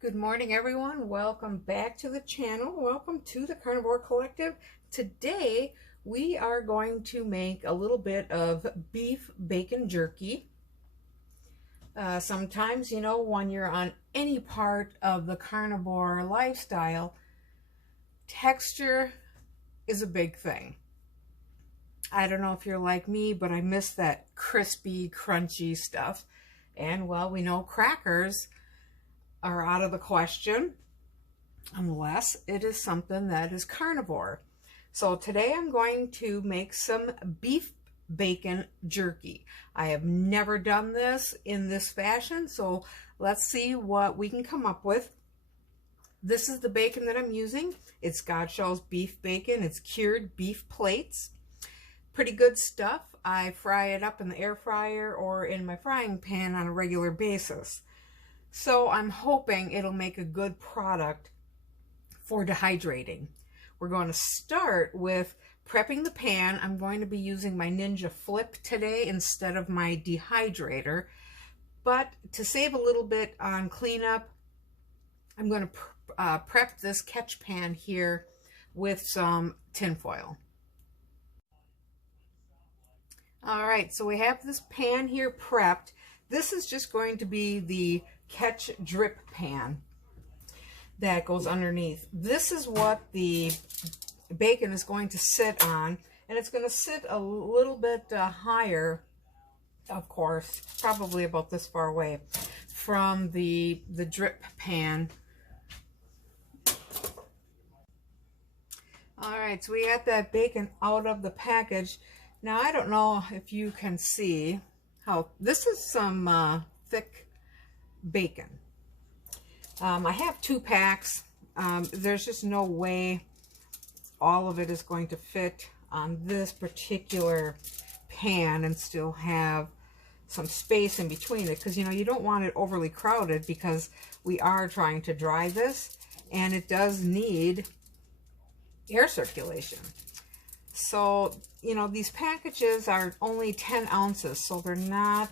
Good morning, everyone. Welcome back to the channel. Welcome to the Carnivore Collective. Today, we are going to make a little bit of beef bacon jerky. Sometimes, when you're on any part of the carnivore lifestyle, texture is a big thing. I don't know if you're like me, but I miss that crispy, crunchy stuff. And, well, we know crackers are out of the question unless it is something that is carnivore. So today I'm going to make some beef bacon jerky. I have never done this in this fashion, so let's see what we can come up with. This is the bacon that I'm using. It's Godshall's beef bacon. It's cured beef plates. Pretty good stuff. I fry it up in the air fryer or in my frying pan on a regular basis. So I'm hoping it'll make a good product for dehydrating. We're going to start with prepping the pan. I'm going to be using my Ninja Flip today instead of my dehydrator. But to save a little bit on cleanup, I'm going to prep this catch pan here with some tin foil. All right, so we have this pan here prepped. This is just going to be the catch drip pan that goes underneath. This is what the bacon is going to sit on, and it's going to sit a little bit higher, of course, probably about this far away from the drip pan. All right, so we got that bacon out of the package. Now, I don't know if you can see how this is some thick bacon. I have 2 packs. There's just no way all of it is going to fit on this particular pan and still have some space in between it, because you don't want it overly crowded, because we are trying to dry this and it does need air circulation. So these packages are only 10 ounces, so they're not,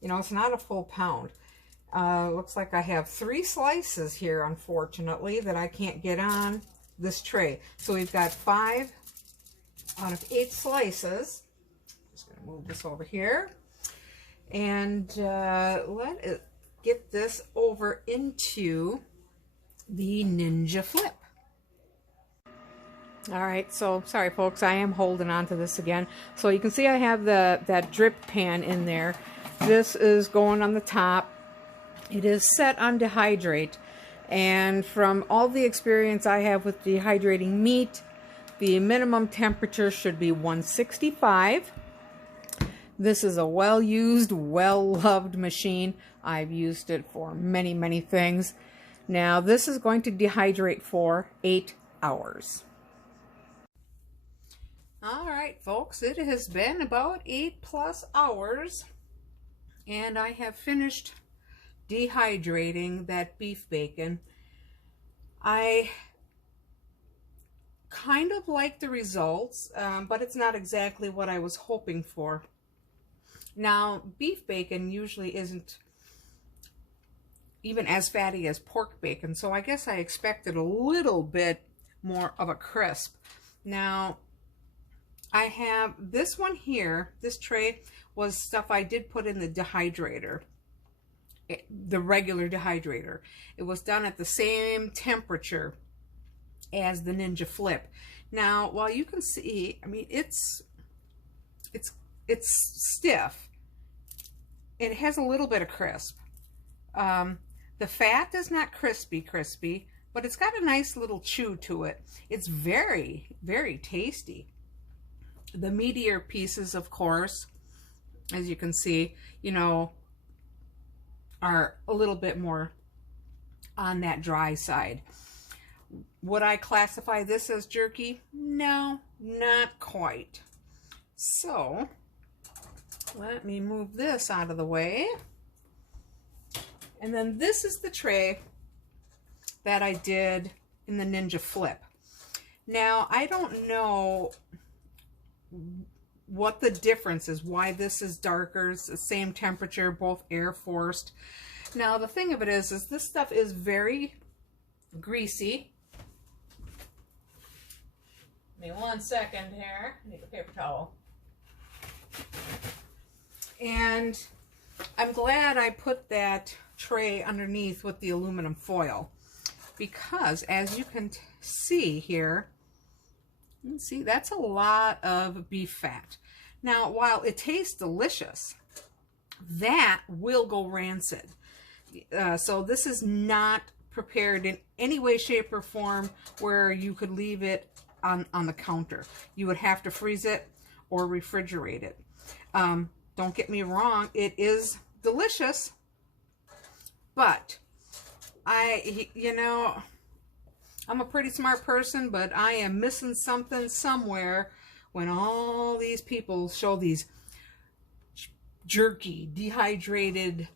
it's not a full pound. Looks like I have 3 slices here, unfortunately, that I can't get on this tray. So we've got 5 out of 8 slices. Just going to move this over here. And let it get this over into the Ninja Flip. All right, so sorry folks, I am holding on to this again. So you can see I have that drip pan in there. This is going on the top. It is set on dehydrate, and from all the experience I have with dehydrating meat, the minimum temperature should be 165. This is a well-used, well-loved machine. I've used it for many, many things. Now, this is going to dehydrate for 8 hours. All right, folks, it has been about 8+ hours, and I have finished dehydrating that beef bacon. I kind of like the results, but it's not exactly what I was hoping for. Now, beef bacon usually isn't even as fatty as pork bacon, so I guess I expected a little bit more of a crisp. Now, I have this one here. This tray was stuff I did put in the dehydrator, the regular dehydrator. It was done at the same temperature as the Ninja Flip. Now, while you can see, I mean, it's stiff. It has a little bit of crisp. The fat is not crispy, but it's got a nice little chew to it. It's very, very tasty. The meatier pieces, of course, as you can see, are a little bit more on that dry side. Would I classify this as jerky? No, not quite. So, let me move this out of the way. And then this is the tray that I did in the Ninja Flip. Now, I don't know what the difference is, why this is darker. It's the same temperature, both air forced. Now, the thing of it is this stuff is very greasy. Give me 1 second here. I need a paper towel. And I'm glad I put that tray underneath with the aluminum foil, because as you can see here, you can see that's a lot of beef fat. Now, while it tastes delicious, that will go rancid. So this is not prepared in any way, shape, or form where you could leave it on the counter. You would have to freeze it or refrigerate it. Don't get me wrong, it is delicious, but you know, I'm a pretty smart person, but I am missing something somewhere when all these people show these jerky, dehydrated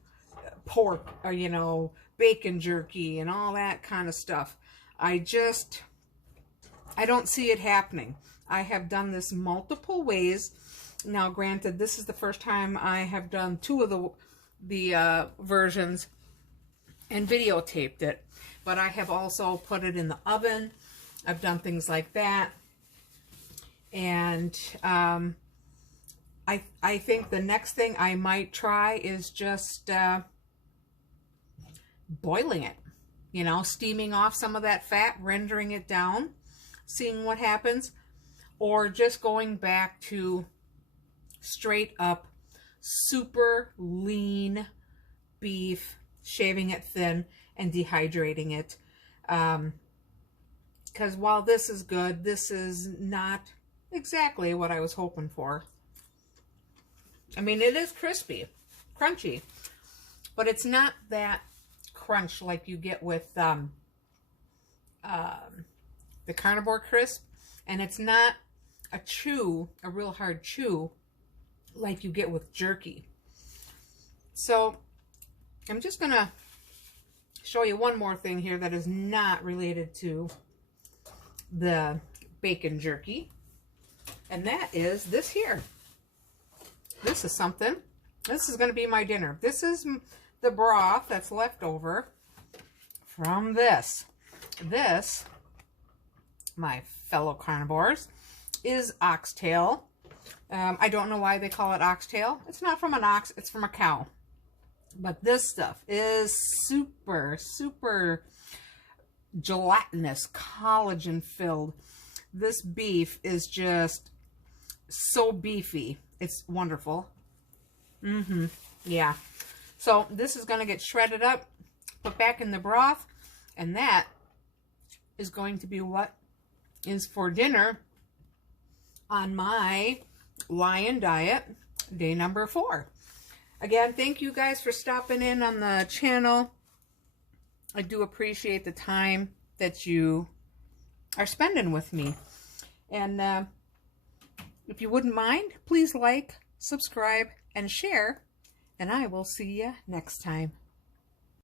pork, or, you know, bacon jerky and all that kind of stuff. I don't see it happening. I have done this multiple ways. Now, granted, this is the first time I have done 2 of the versions and videotaped it, but I have also put it in the oven. I've done things like that. And I think the next thing I might try is just boiling it, you know, steaming off some of that fat, rendering it down, seeing what happens, or just going back to straight up super lean beef, shaving it thin and dehydrating it. Because while this is good, this is not exactly what I was hoping for. I mean, it is crispy, crunchy, but it's not that crunch like you get with the Carnivore Crisp, and it's not a chew, a real hard chew, like you get with jerky. So I'm just gonna show you one more thing here that is not related to the bacon jerky, and that is this here. This is something. This is going to be my dinner. This is the broth that's left over from this. This, my fellow carnivores, is oxtail. I don't know why they call it oxtail. It's not from an ox, it's from a cow. But this stuff is super, super gelatinous, collagen filled. This beef is just so beefy. It's wonderful. Yeah. So this is going to get shredded up, put back in the broth, and that is going to be what is for dinner on my lion diet, day number 4. Again, thank you guys for stopping in on the channel. I do appreciate the time that you are spending with me. And if you wouldn't mind, please like, subscribe, and share. And I will see you next time.